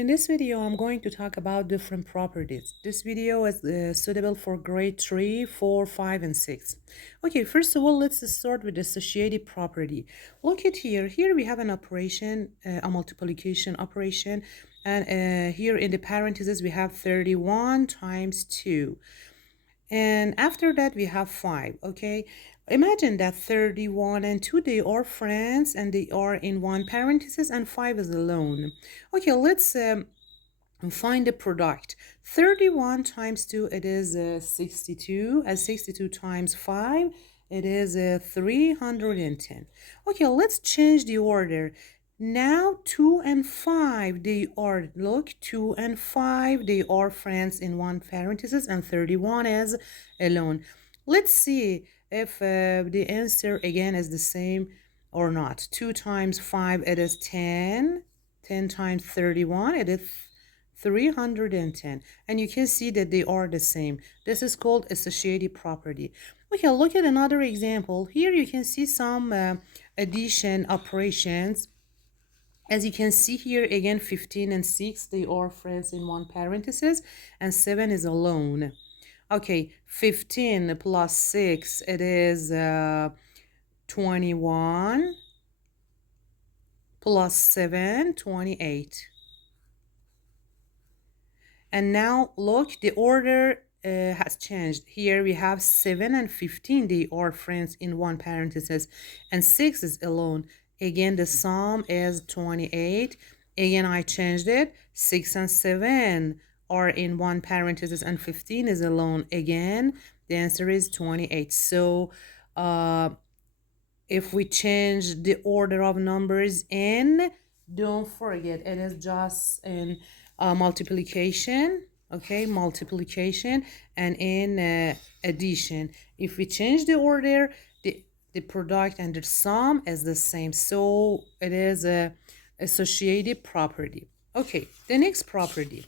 In this video, I'm going to talk about different properties. This video is suitable for grade 3, 4, 5, and 6. Okay, first of all, let's start with the associative property. Look at here. Here we have an operation, a multiplication operation, and here in the parentheses we have 31 times 2. And after that, we have 5, okay? Imagine that 31 and 2, they are friends and they are in one parenthesis and 5 is alone. Okay, let's find the product. 31 times 2, it is 62. And 62 times 5, it is 310. Okay, let's change the order. Now 2 and 5, they are, look, 2 and 5, they are friends in one parenthesis and 31 is alone. Let's see if the answer again is the same or not. 2 times 5, it is 10. 10 times 31, it is 310. And you can see that they are the same. This is called associative property. Okay, look at another example. Here you can see some addition operations. As you can see here, again, 15 and 6, they are friends in one parenthesis, and 7 is alone. Okay, 15 plus 6, it is 21, plus 7, 28. And now look, the order has changed. Here we have 7 and 15, they are friends in one parenthesis, and 6 is alone. Again, the sum is 28. Again, I changed it. 6 and 7 are in one parenthesis and 15 is alone. Again, the answer is 28. So if we change the order of numbers in, don't forget, it is just in multiplication, okay, multiplication, and in addition. If we change the order, the product and the sum is the same. So it is a associative property. Okay, the next property.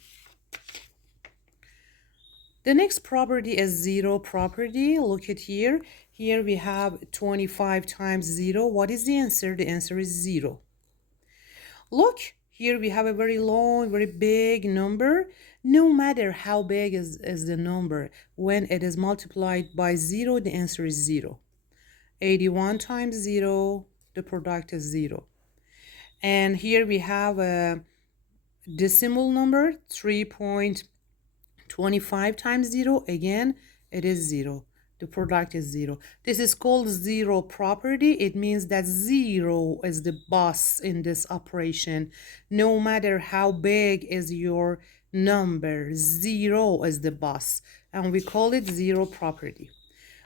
The next property is zero property. Look at here. Here we have 25 times 0. What is the answer? The answer is 0. Look, here we have a very long, very big number. No matter how big is the number, when it is multiplied by 0, the answer is 0. 81 times 0, the product is 0. And here we have a decimal number, 3.25 times 0. Again, it is 0. The product is 0. This is called zero property. It means that 0 is the boss in this operation. No matter how big is your number, 0 is the boss. And we call it zero property.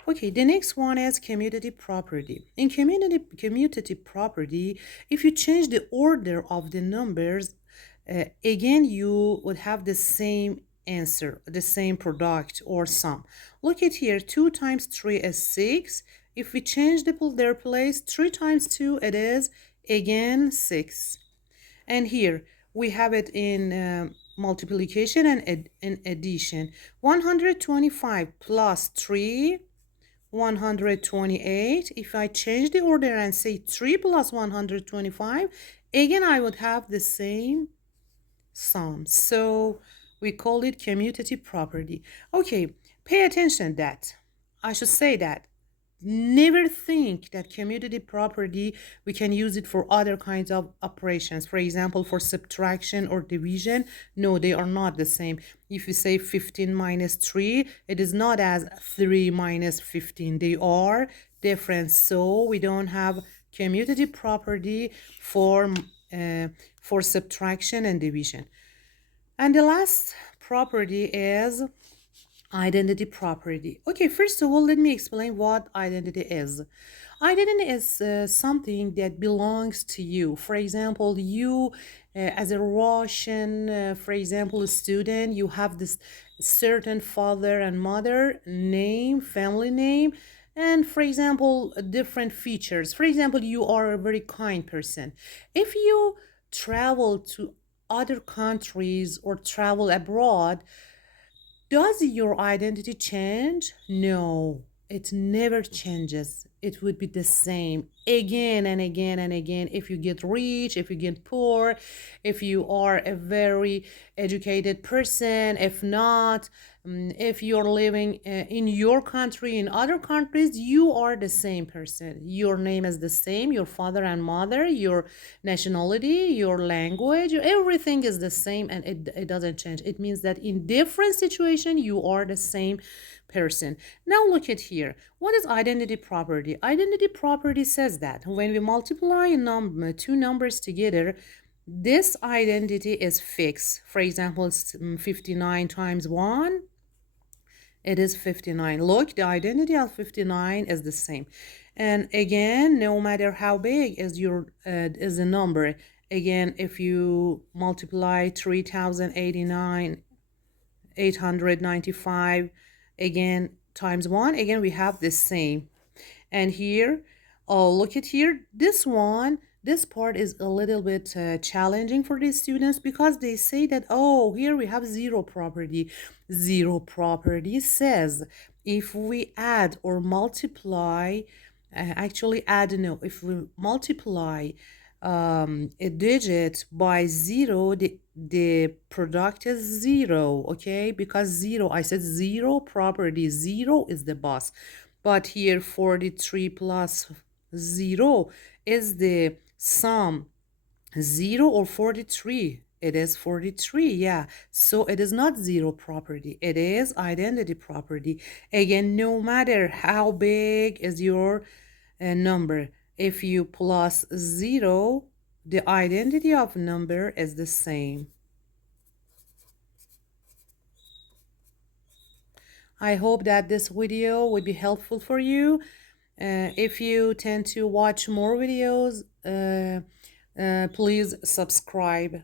Okay, the next one is commutative property. In commutative property, if you change the order of the numbers, again, you would have the same answer, the same product or sum. Look at here, 2 times 3 is 6. If we change their place, 3 times 2, it is again 6. And here, we have it in multiplication and in addition. 125 plus 3, 128. If I change the order and say 3 plus 125, again I would have the same sum. So we call it commutative property. Okay, pay attention that I should say that never think that commutative property we can use it for other kinds of operations, for example for subtraction or division. No, they are not the same. If you say 15 minus 3, it is not as 3 minus 15. They are different. So we don't have commutative property for subtraction and division. And the last property is identity property. Okay, first of all, let me explain what identity is. Identity is something that belongs to you. For example, you as a Russian, for example, a student, you have this certain father and mother name, family name, and for example, different features. For example, you are a very kind person. If you travel to other countries or travel abroad, does your identity change? No. it never changes. It would be the same again and again and again. If you get rich, if you get poor, if you are a very educated person, if not, if you're living in your country, in other countries, you are the same person. Your name is the same, your father and mother, your nationality, your language, everything is the same, and it doesn't change. It means that in different situation, you are the same person. Now look at here. What is identity property? Identity property says that when we multiply two numbers together, this identity is fixed. For example, 59 times 1, it is 59. Look, the identity of 59 is the same. And again, no matter how big is the number, again, if you multiply 3089 895 again times 1, again we have the same. And here, oh, look at here, this part is a little bit challenging for these students, because they say that, oh, here we have zero property. Zero property says if we add or multiply, actually add, no, if we multiply a digit by zero, the product is zero. Okay, because zero, I said zero property, zero is the boss. But here 43 plus 0 is the sum. 0 or 43? It is 43, yeah. So it is not zero property. It is identity property. Again, no matter how big is your number, if you plus 0, the identity of number is the same. I hope that this video would be helpful for you. If you tend to watch more videos, please subscribe.